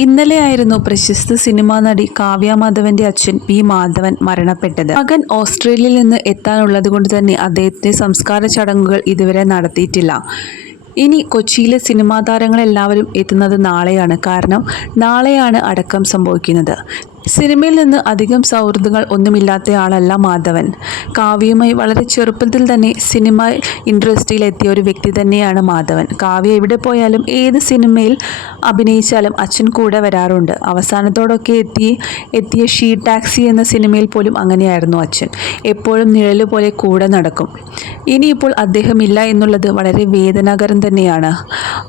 ഇന്നലെയായിരുന്നു പ്രശസ്ത സിനിമാ നടി കാവ്യ മാധവന്റെ അച്ഛൻ പി മാധവൻ മരണപ്പെട്ടത്. മകൻ ഓസ്ട്രേലിയയിൽ നിന്ന് എത്താനുള്ളത് കൊണ്ട് തന്നെ അദ്ദേഹത്തിന്റെ സംസ്കാര ചടങ്ങുകൾ ഇതുവരെ നടത്തിയിട്ടില്ല. ഇനി കൊച്ചിയിലെ സിനിമാ താരങ്ങളെല്ലാവരും എത്തുന്നത് നാളെയാണ്. കാരണം നാളെയാണ് അടക്കം സംഭവിക്കുന്നത്. സിനിമയിൽ നിന്ന് അധികം സൗഹൃദങ്ങൾ ഒന്നുമില്ലാത്ത ആളല്ല മാധവൻ. കാവ്യയുമായി വളരെ ചെറുപ്പത്തിൽ തന്നെ സിനിമ ഇൻഡസ്ട്രിയിൽ എത്തിയ ഒരു വ്യക്തി തന്നെയാണ് മാധവൻ. കാവ്യ എവിടെ പോയാലും ഏത് സിനിമയിൽ അഭിനയിച്ചാലും അച്ഛൻ കൂടെ വരാറുണ്ട്. അവസാനത്തോടൊക്കെ എത്തി എത്തിയ ഷീ ടാക്സി എന്ന സിനിമയിൽ പോലും അങ്ങനെയായിരുന്നു അച്ഛൻ. എപ്പോഴും നിഴൽ പോലെ കൂടെ നടക്കും. ഇനിയിപ്പോൾ അദ്ദേഹം ഇല്ല എന്നുള്ളത് വളരെ വേദനാകരം തന്നെയാണ്.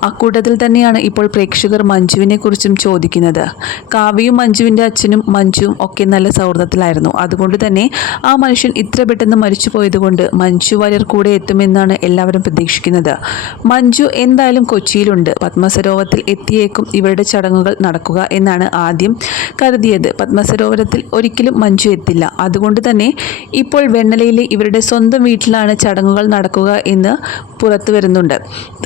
അക്കൂട്ടത്തിൽ തന്നെയാണ് ഇപ്പോൾ പ്രേക്ഷകർ മഞ്ജുവിനെ കുറിച്ചും ചോദിക്കുന്നത്. കാവ്യയും മഞ്ജുവിന്റെ അച്ഛനും മഞ്ജുവും ഒക്കെ നല്ല സൗഹൃദത്തിലായിരുന്നു. അതുകൊണ്ട് തന്നെ ആ മനുഷ്യൻ ഇത്ര പെട്ടെന്ന് മരിച്ചു പോയതുകൊണ്ട് മഞ്ജു വാര്യർ കൂടെ എത്തുമെന്നാണ് എല്ലാവരും പ്രതീക്ഷിക്കുന്നത്. മഞ്ജു എന്തായാലും കൊച്ചിയിലുണ്ട്. പത്മസരോവരത്തിൽ എത്തിയേക്കും ഇവരുടെ ചടങ്ങുകൾ നടക്കുക എന്നാണ് ആദ്യം കരുതിയത്. പത്മസരോവരത്തിൽ ഒരിക്കലും മഞ്ജു എത്തില്ല. അതുകൊണ്ട് തന്നെ ഇപ്പോൾ വെണ്ണലയിലെ ഇവരുടെ സ്വന്തം വീട്ടിലാണ് ചടങ്ങുകൾ നടക്കുക എന്ന് പുറത്തു വരുന്നുണ്ട്.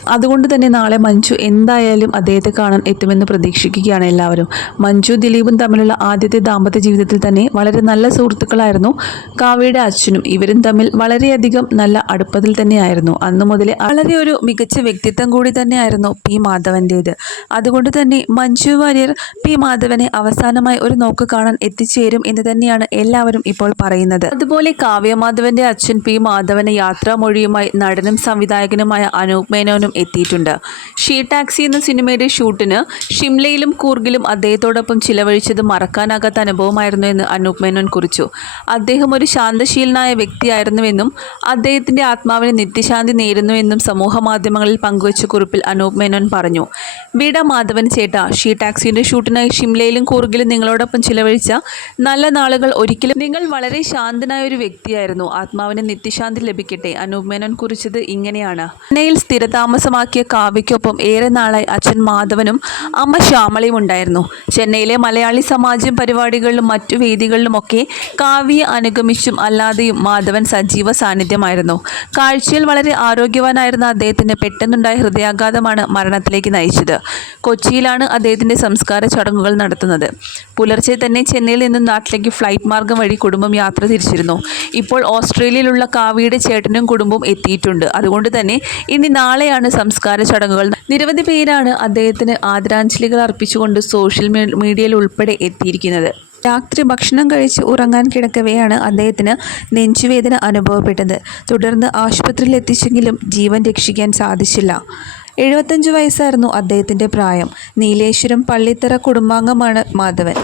അതുകൊണ്ട് തന്നെ നാളെ മഞ്ജു എന്തായാലും അദ്ദേഹത്തെ കാണാൻ എത്തുമെന്ന് പ്രതീക്ഷിക്കുകയാണ് എല്ലാവരും. മഞ്ജു ദിലീപും തമ്മിലുള്ള ആദ്യത്തെ ദാമ്പത്യ ജീവിതത്തിൽ തന്നെ വളരെ നല്ല സുഹൃത്തുക്കളായിരുന്നു. കാവ്യയുടെ അച്ഛനും ഇവരും തമ്മിൽ വളരെയധികം നല്ല അടുപ്പത്തിൽ തന്നെയായിരുന്നു. അന്നു മുതലേ വളരെ ഒരു മികച്ച വ്യക്തിത്വം കൂടി തന്നെയായിരുന്നു പി മാധവന്റേത് അതുകൊണ്ട് തന്നെ മഞ്ജു വാര്യർ പി മാധവനെ അവസാനമായി ഒരു നോക്ക് കാണാൻ എത്തിച്ചേരും എന്ന് തന്നെയാണ് എല്ലാവരും ഇപ്പോൾ പറയുന്നത്. അതുപോലെ കാവ്യ മാധവന്റെ അച്ഛൻ പി മാധവനെ യാത്രാമൊഴിയുമായി നടനും സംവിധായകനുമായ അനൂപ് മേനോനും എത്തിയിട്ടുണ്ട്. ഷീ ടാക്സി എന്ന സിനിമയുടെ ഷൂട്ടിന് ഷിംലയിലും കൂർഗിലും അദ്ദേഹത്തോടൊപ്പം ചിലവഴിച്ചത് മറക്കാനാകാത്ത അനുഭവമായിരുന്നു എന്ന് അനൂപ് മേനോൻ കുറിച്ചു. അദ്ദേഹം ഒരു ശാന്തശീലനായ വ്യക്തിയായിരുന്നുവെന്നും അദ്ദേഹത്തിന്റെ ആത്മാവിന് നിത്യശാന്തി നേരുന്നുവെന്നും സമൂഹ മാധ്യമങ്ങളിൽ പങ്കുവച്ച കുറിപ്പിൽ അനൂപ് മേനോൻ പറഞ്ഞു. വിട മാധവൻ ചേട്ട ഷീ ടാക്സിയുടെ ഷൂട്ടിനായി ഷിംലയിലും കൂർഗിലും നിങ്ങളോടൊപ്പം ചിലവഴിച്ച നല്ല നാളുകൾ ഒരിക്കലും നിങ്ങൾ വളരെ ശാന്തനായ ഒരു വ്യക്തിയായിരുന്നു. ആത്മാവിന് നിത്യശാന്തി ലഭിക്കട്ടെ അനൂപ് മേനോൻ കുറിച്ചത് ഇങ്ങനെയാണ്. ചെന്നൈയിൽ സ്ഥിരതാമസമാക്കിയ കാവ്യയ്ക്കൊപ്പം ഏറെ നാളായി അച്ഛൻ മാധവനും അമ്മ ശ്യാമളയും ഉണ്ടായിരുന്നു. ചെന്നൈയിലെ മലയാളി സമാജം പരിപാടികളിലും മറ്റു വേദികളിലുമൊക്കെ കാവ്യയെ അനുഗമിച്ചും അല്ലാതെയും മാധവൻ സജീവ സാന്നിധ്യമായിരുന്നു. കാഴ്ചയിൽ വളരെ ആരോഗ്യവാനായിരുന്ന അദ്ദേഹത്തിന് പെട്ടെന്നുണ്ടായ ഹൃദയാഘാതമാണ് മരണത്തിലേക്ക് നയിച്ചത്. കൊച്ചിയിലാണ് അദ്ദേഹത്തിന്റെ സംസ്കാര ചടങ്ങുകൾ നടത്തുന്നത്. പുലർച്ചെ തന്നെ ചെന്നൈയിൽ നിന്നും നാട്ടിലേക്ക് ഫ്ലൈറ്റ് മാർഗം വഴി കുടുംബം യാത്ര തിരിച്ചിരുന്നു. ഇപ്പോൾ ഓസ്ട്രേലിയയിലുള്ള കാവ്യയുടെ ചേട്ടനും കുടുംബവും എത്തിയിട്ടുണ്ട്. അതുകൊണ്ട് തന്നെ ഇനി നാളെയാണ് സംസ്കാര ചടങ്ങുകൾ. നിരവധി പേരാണ് അദ്ദേഹത്തിന് ആദരാഞ്ജലികൾ അർപ്പിച്ചുകൊണ്ട് സോഷ്യൽ മീഡിയയിൽ ഉൾപ്പെടെ എത്തിയിരിക്കുന്നത്. രാത്രി ഭക്ഷണം കഴിച്ച് ഉറങ്ങാൻ കിടക്കവെയാണ് അദ്ദേഹത്തിന് നെഞ്ചുവേദന അനുഭവപ്പെട്ടത്. തുടർന്ന് ആശുപത്രിയിൽ എത്തിച്ചെങ്കിലും ജീവൻ രക്ഷിക്കാൻ സാധിച്ചില്ല. എഴുപത്തഞ്ച് വയസ്സായിരുന്നു അദ്ദേഹത്തിന്റെ പ്രായം. നീലേശ്വരം പള്ളിത്തറ കുടുംബാംഗമാണ് മാധവൻ.